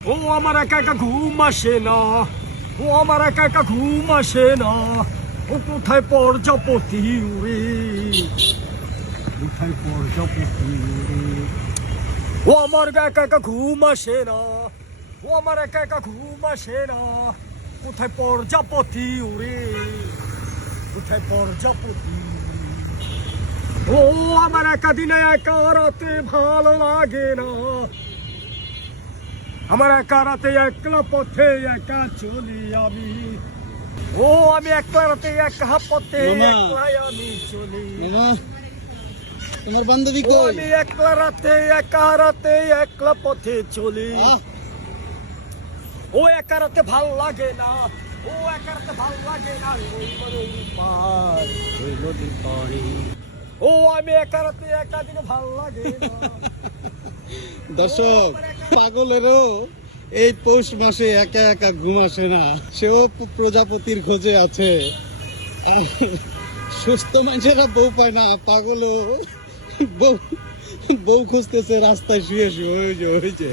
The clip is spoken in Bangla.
ও আমার একা একা ঘুম আসে না, ও আমার একা একা ঘুম আসে না, ও কোথায় প্রজাপতি উড়ে, কোথায় প্রজাপতি উড়ে। ও আমার একা একা ঘুম আসে না, ও আমার একা একা ঘুম আসে না, কোথায় প্রজাপতি উড়ে, কোথায় প্রজাপতি। ও আমার একা দিনে একা রাতে ভালো লাগে না, আমার একা রাতে একলা পথে একা চলি আমি। ও আমি একলা রাতে একা পথে একলাই আমি চলি। তোমার বান্ধবী ও কই? আমি একলা রাতে একলা পথে চলি। ও একা রাতে ভাল লাগে না, ও একা রাতে ভাল লাগে না, ওই নদীর পার, ওই নদীর পাড়ে। ও আমি একা রাতে একা দিনে ভাল লাগে না। দর্শক, পাগলেরও এই পৌষ মাসে একা একা ঘুম আসে না, সেও প্রজাপতির খোঁজে আছে। আর সুস্থ মানুষেরা বউ পায় না, পাগলও বউ বউ খুঁজতেছে রাস্তায় শুয়ে শুয়ে। ওই যে